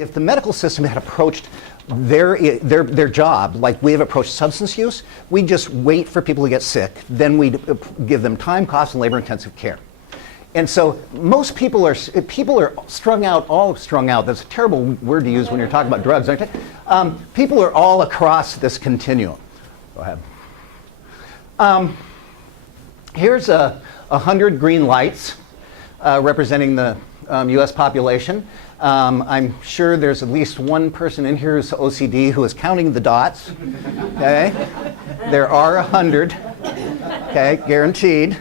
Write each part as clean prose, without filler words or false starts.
if the medical system had approached their job like we have approached substance use, we'd just wait for people to get sick, then we'd give them time, cost, and labor-intensive care. And so most people are strung out, all strung out. That's a terrible word to use when you're talking about drugs, aren't they? People are all across this continuum. Go ahead. Here's 100 green lights representing the US population. I'm sure there's at least one person in here who's OCD who is counting the dots. Okay? There are 100. Okay, guaranteed.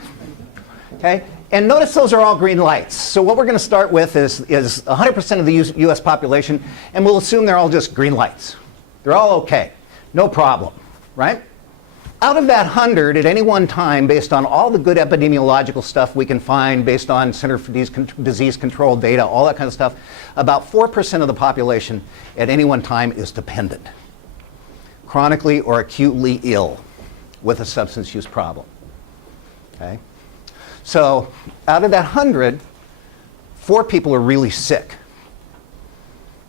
Okay? And notice those are all green lights. So what we're going to start with is 100% of the US population, and we'll assume they're all just green lights. They're all okay. No problem, right? Out of that 100 at any one time, based on all the good epidemiological stuff we can find, based on Center for Disease Control data, all that kind of stuff, about 4% of the population at any one time is dependent, chronically or acutely ill with a substance use problem. Okay? So out of that 100, 4 people are really sick.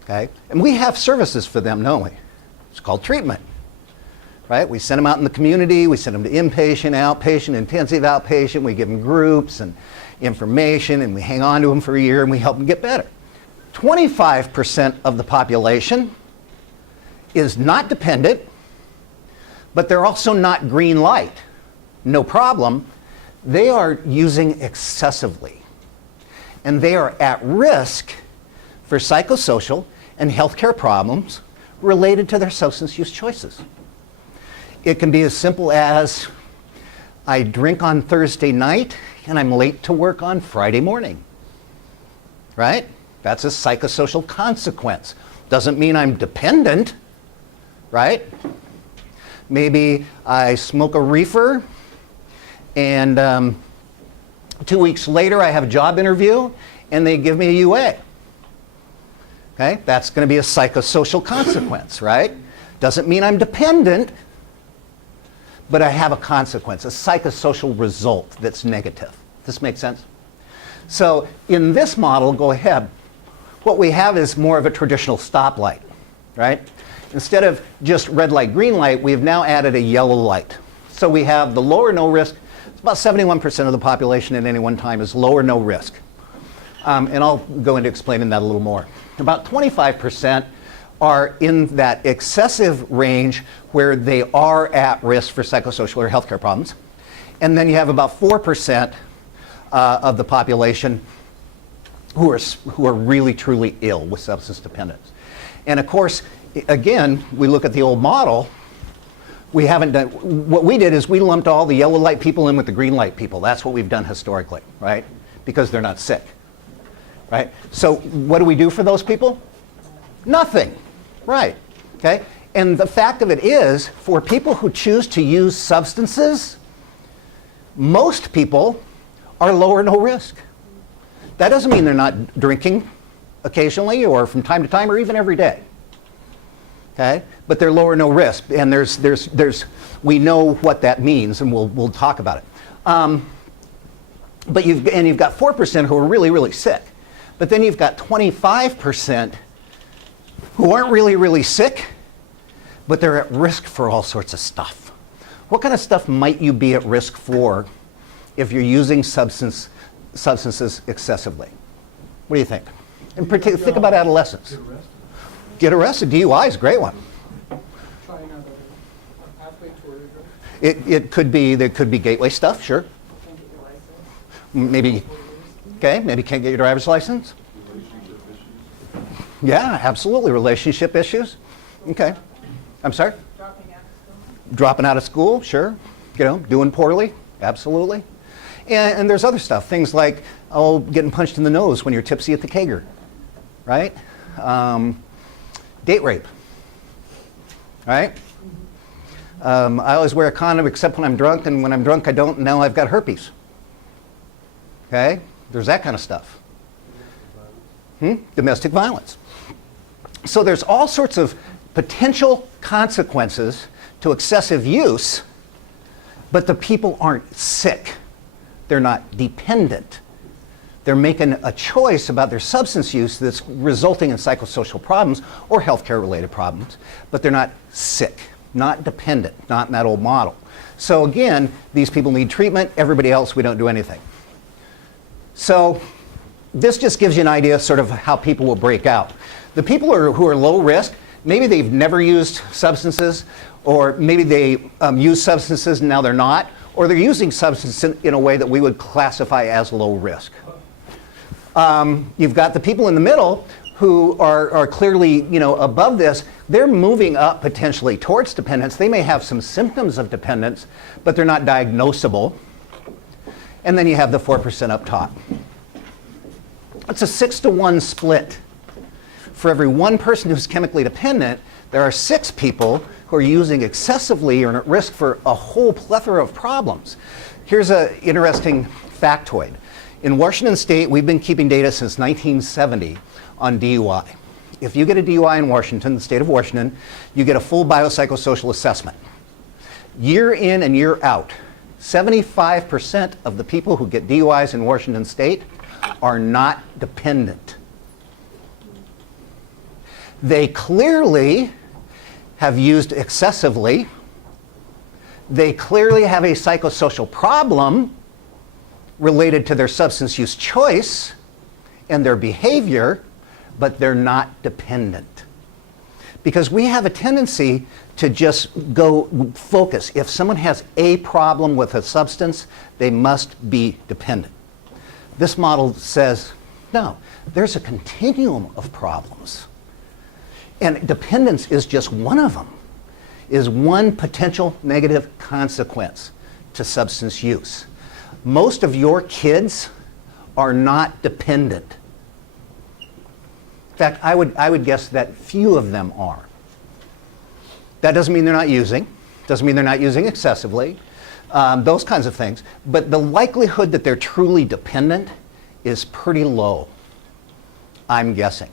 Okay? And we have services for them, don't we? It's called treatment. Right? We send them out in the community, we send them to inpatient, outpatient, intensive outpatient, we give them groups and information, and we hang on to them for a year and we help them get better. 25% of the population is not dependent, but they're also not green light. No problem. They are using excessively. And they are at risk for psychosocial and healthcare problems related to their substance use choices. It can be as simple as, I drink on Thursday night and I'm late to work on Friday morning. Right? That's a psychosocial consequence. Doesn't mean I'm dependent, right? Maybe I smoke a reefer and 2 weeks later I have a job interview and they give me a UA. Okay? That's going to be a psychosocial consequence, right? Doesn't mean I'm dependent, but I have a consequence, a psychosocial result that's negative. This makes sense? So in this model, go ahead. What we have is more of a traditional stoplight, right? Instead of just red light, green light, we've now added a yellow light. So we have the low or no risk. It's about 71% of the population at any one time is low or no risk. And I'll go into explaining that a little more. About 25% are in that excessive range where they are at risk for psychosocial or healthcare problems. And then you have about 4% of the population who are really, truly ill with substance dependence. And of course, again, we look at the old model. We haven't done, what we did is we lumped all the yellow light people in with the green light people. That's what we've done historically, right? Because they're not sick, right? So what do we do for those people? Nothing. Right, okay? And the fact of it is, for people who choose to use substances, most people are low or no risk. That doesn't mean they're not drinking occasionally or from time to time or even every day. Okay? But they're low or no risk, and we know what that means, and we'll talk about it. But you've got 4% who are really, really sick. But then you've got 25% who aren't really, really sick, but they're at risk for all sorts of stuff. What kind of stuff might you be at risk for if you're using substances excessively? What do you think? In particular, think about adolescents. Get arrested. DUI is a great one. Trying out a pathway toward It could be, there could be gateway stuff, sure. Can't get your license. Maybe, okay, maybe can't get your driver's license. Yeah, absolutely. Relationship issues. Okay. I'm sorry? Dropping out of school. Dropping out of school, sure. You know, doing poorly, absolutely. And there's other stuff, things like, getting punched in the nose when you're tipsy at the kegger, right? Date rape, right? I always wear a condom except when I'm drunk, and when I'm drunk I don't, and now I've got herpes. Okay? There's that kind of stuff. Domestic violence. So there's all sorts of potential consequences to excessive use, but the people aren't sick. They're not dependent. They're making a choice about their substance use that's resulting in psychosocial problems or healthcare related problems, but they're not sick, not dependent, not in that old model. So again, these people need treatment, everybody else, we don't do anything. So this just gives you an idea sort of how people will break out. The people who are low risk, maybe they've never used substances, or maybe they use substances and now they're not, or they're using substances in a way that we would classify as low risk. You've got the people in the middle who are clearly, above this. They're moving up potentially towards dependence. They may have some symptoms of dependence, but they're not diagnosable. And then you have the 4% up top. It's a 6-to-1 split. For every one person who's chemically dependent, there are 6 people who are using excessively or at risk for a whole plethora of problems. Here's an interesting factoid. In Washington State, we've been keeping data since 1970 on DUI. If you get a DUI in Washington, the state of Washington, you get a full biopsychosocial assessment. Year in and year out, 75% of the people who get DUIs in Washington State are not dependent. They clearly have used excessively. They clearly have a psychosocial problem related to their substance use choice and their behavior, but they're not dependent. Because we have a tendency to just go focus. If someone has a problem with a substance, they must be dependent. This model says, no, there's a continuum of problems. And dependence is just one of them, is one potential negative consequence to substance use. Most of your kids are not dependent. In fact, I would guess that few of them are. That doesn't mean they're not using, doesn't mean they're not using excessively, those kinds of things. But the likelihood that they're truly dependent is pretty low, I'm guessing.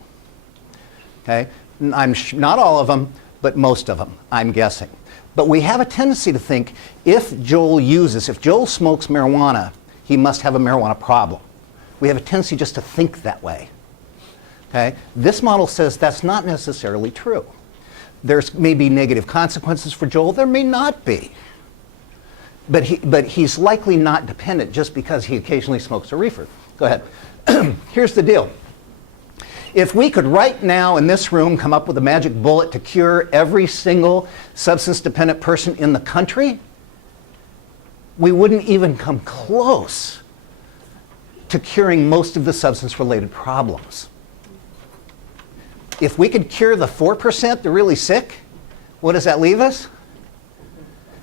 Okay? Not all of them, but most of them, I'm guessing. But we have a tendency to think if Joel smokes marijuana, he must have a marijuana problem. We have a tendency just to think that way. Okay? This model says that's not necessarily true. There's maybe negative consequences for Joel, there may not be. But he's likely not dependent just because he occasionally smokes a reefer. Go ahead. Here's the deal. If we could right now in this room come up with a magic bullet to cure every single substance-dependent person in the country, we wouldn't even come close to curing most of the substance-related problems. If we could cure the 4% that are really sick, what does that leave us?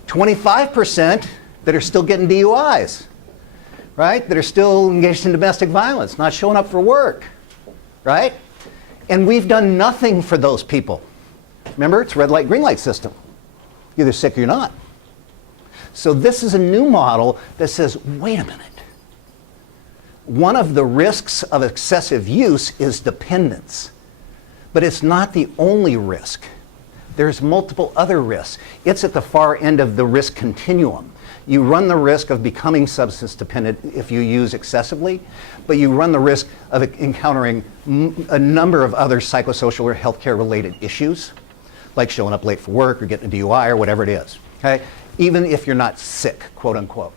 25% that are still getting DUIs, right? That are still engaged in domestic violence, not showing up for work, right? And we've done nothing for those people. Remember, it's red light, green light system. You're either sick or you're not. So this is a new model that says, wait a minute. One of the risks of excessive use is dependence. But it's not the only risk. There's multiple other risks. It's at the far end of the risk continuum. You run the risk of becoming substance dependent if you use excessively, but you run the risk of encountering a number of other psychosocial or healthcare related issues, like showing up late for work or getting a DUI or whatever it is, okay? Even if you're not sick, quote unquote.